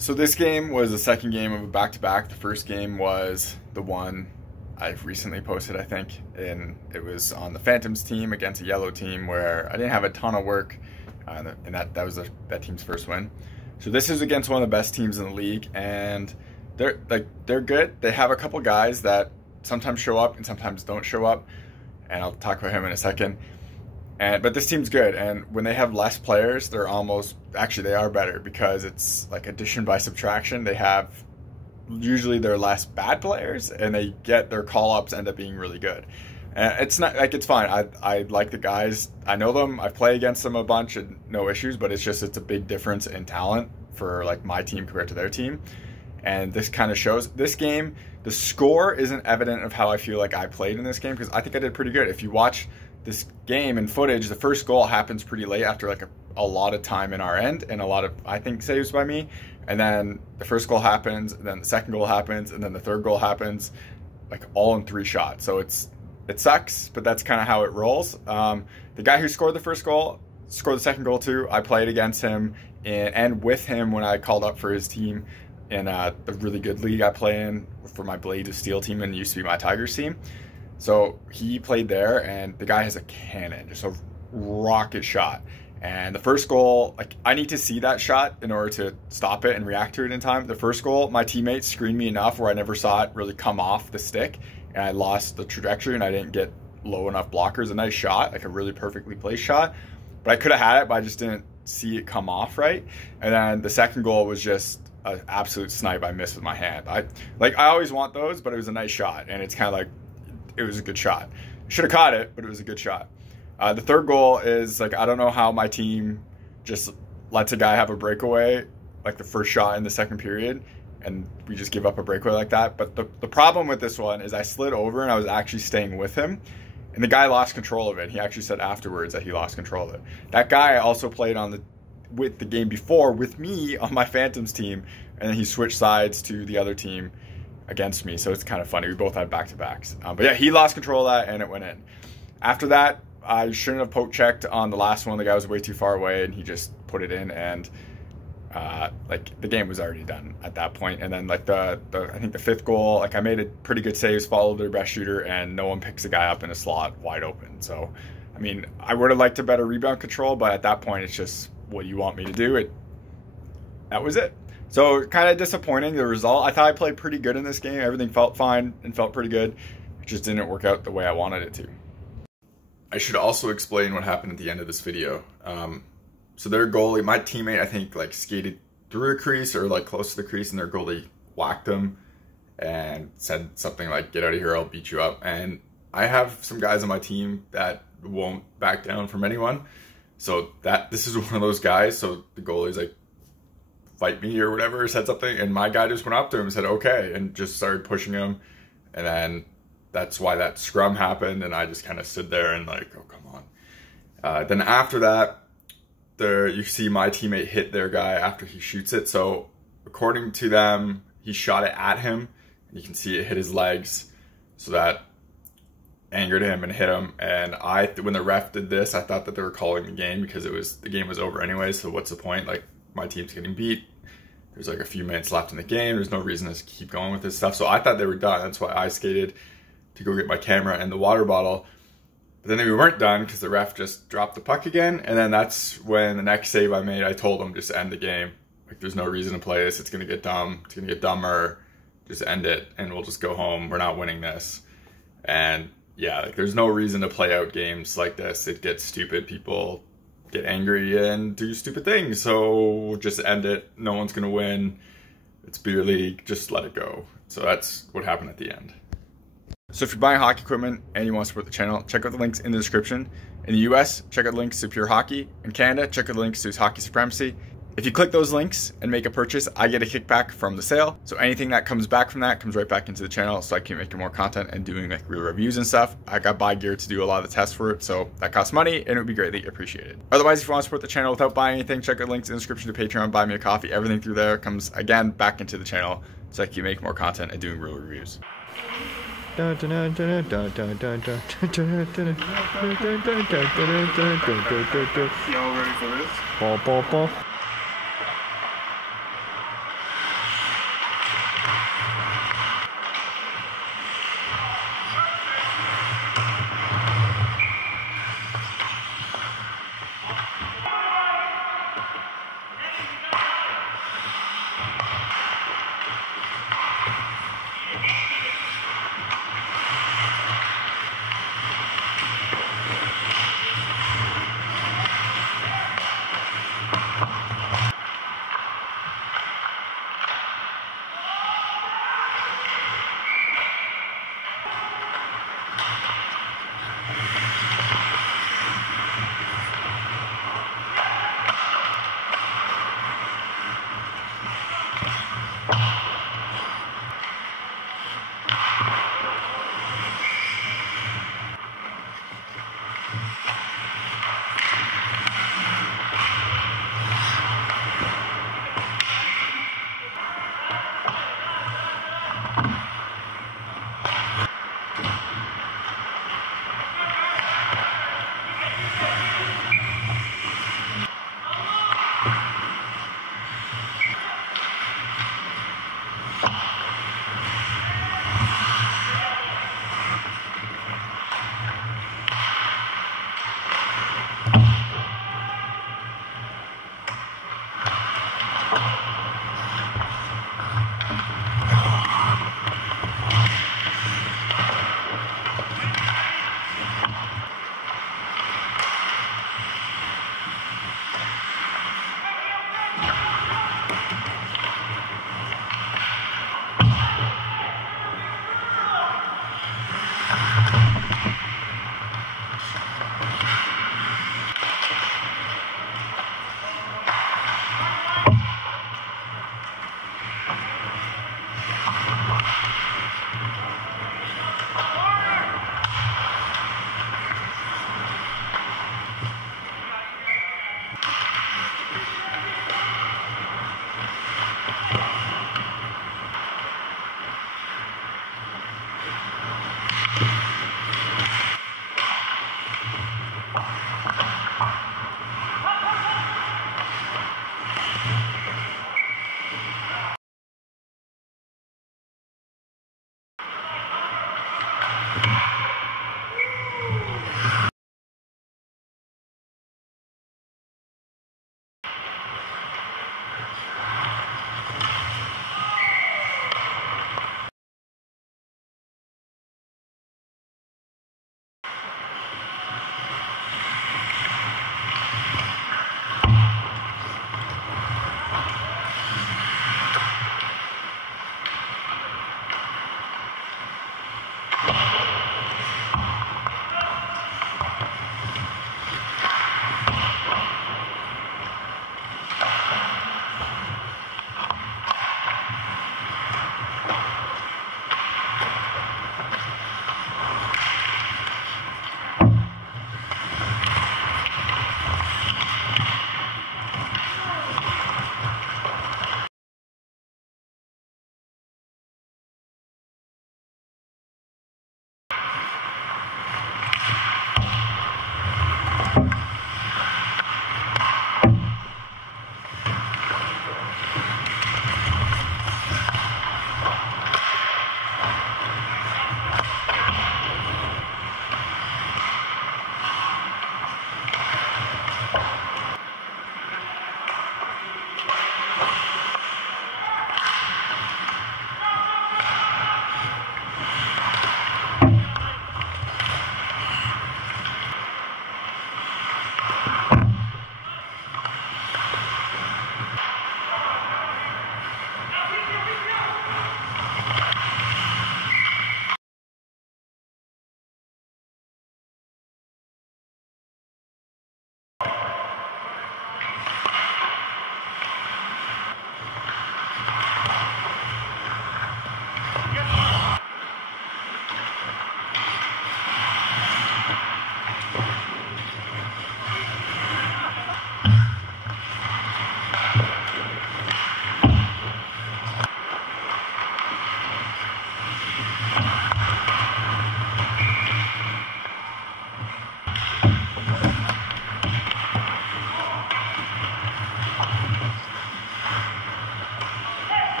So this game was the second game of a back-to-back. The first game was the one I've recently posted, I think, and it was on the Phantoms team against a yellow team where I didn't have a ton of work, and that was that team's first win. So this is against one of the best teams in the league, and they're good. They have a couple guys that sometimes show up and sometimes don't show up, and I'll talk about him in a second. But this team's good, and when they have less players, they are better because it's like addition by subtraction. They have usually they're less bad players, and they get their call-ups end up being really good. It's not like it's fine. I like the guys. I know them. I play against them a bunch and no issues, but it's a big difference in talent for like my team compared to their team. And this kind of shows. This game, the score isn't evident of how I feel like I played in this game because I think I did pretty good. If you watch this game and footage, the first goal happens pretty late after like a lot of time in our end and a lot of, I think, saves by me. And then the first goal happens, and then the second goal happens, and then the third goal happens, like all in 3 shots. So it sucks, but that's kind of how it rolls. The guy who scored the first goal scored the second goal too. I played against him and with him when I called up for his team in the really good league I play in for my Blades of Steel team, and it used to be my Tigers team. So he played there, and the guy has a cannon, just a rocket shot. And the first goal, like, I need to see that shot in order to stop it and react to it in time. The first goal, my teammates screened me enough where I never saw it really come off the stick, and I lost the trajectory and I didn't get low enough blockers. A nice shot, like a really perfectly placed shot, but I could have had it, but I just didn't see it come off right. And then the second goal was just an absolute snipe. I missed with my hand. I always want those, but it was a nice shot, and it's kind of like, it was a good shot. Should have caught it, but it was a good shot. The third goal is like, I don't know how my team just lets a guy have a breakaway, like the first shot in the second period, and we just give up a breakaway like that. But the problem with this one is I slid over and I was actually staying with him, and the guy lost control of it. He actually said afterwards that he lost control of it. That guy also played with the game before with me on my Phantoms team, and then he switched sides to the other team against me, so it's kind of funny. We both had back-to-backs. But yeah, he lost control of that, and it went in. After that, I shouldn't have poke checked on the last one. The guy was way too far away, and he just put it in, and like the game was already done at that point. And then like I think the fifth goal, like I made a pretty good saves, followed their best shooter, and no one picks a guy up in a slot wide open. So, I mean, I would have liked a better rebound control, but at that point, it's just what you want me to do. That was it. So kind of disappointing, the result. I thought I played pretty good in this game. Everything felt fine and felt pretty good. It just didn't work out the way I wanted it to. I should also explain what happened at the end of this video. So their goalie, my teammate, I think like skated through a crease or like close to the crease, and their goalie whacked him and said something like, "Get out of here, I'll beat you up." And I have some guys on my team that won't back down from anyone. So this is one of those guys. So the goalie's like, "Fight me," or whatever, said something, and my guy just went up to him and said okay, and just started pushing him. And then that's why that scrum happened, and I just kind of stood there and like, oh, come on. Then after that, you see my teammate hit their guy after he shoots it. So according to them, he shot it at him, and you can see it hit his legs, so that angered him and hit him. And when the ref did this, I thought that they were calling the game because the game was over anyway, so what's the point? Like, my team's getting beat. There's like a few minutes left in the game. There's no reason to keep going with this stuff. So I thought they were done. That's why I skated to go get my camera and the water bottle. But then we weren't done because the ref just dropped the puck again. And then that's when the next save I made, I told him just end the game. Like, there's no reason to play this. It's going to get dumb. It's going to get dumber. Just end it and we'll just go home. We're not winning this. And yeah, like, there's no reason to play out games like this. It gets stupid. People get angry and do stupid things, so just end it. No one's gonna win. It's beer league, just let it go. So that's what happened at the end. So if you're buying hockey equipment and you want to support the channel, check out the links in the description. In the US, check out the links to Pure Hockey. In Canada, check out the links to Hockey Supremacy. If you click those links and make a purchase, I get a kickback from the sale. So anything that comes back from that comes right back into the channel, so I can make more content and doing like real reviews and stuff. I got buy gear to do a lot of the tests for it, so that costs money and it would be greatly appreciated. Otherwise, if you want to support the channel without buying anything, check out links in the description to Patreon, buy me a coffee. Everything through there comes again back into the channel, so I can make more content and doing real reviews. Y'all ready for this?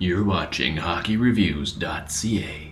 You're watching HockeyReviews.ca.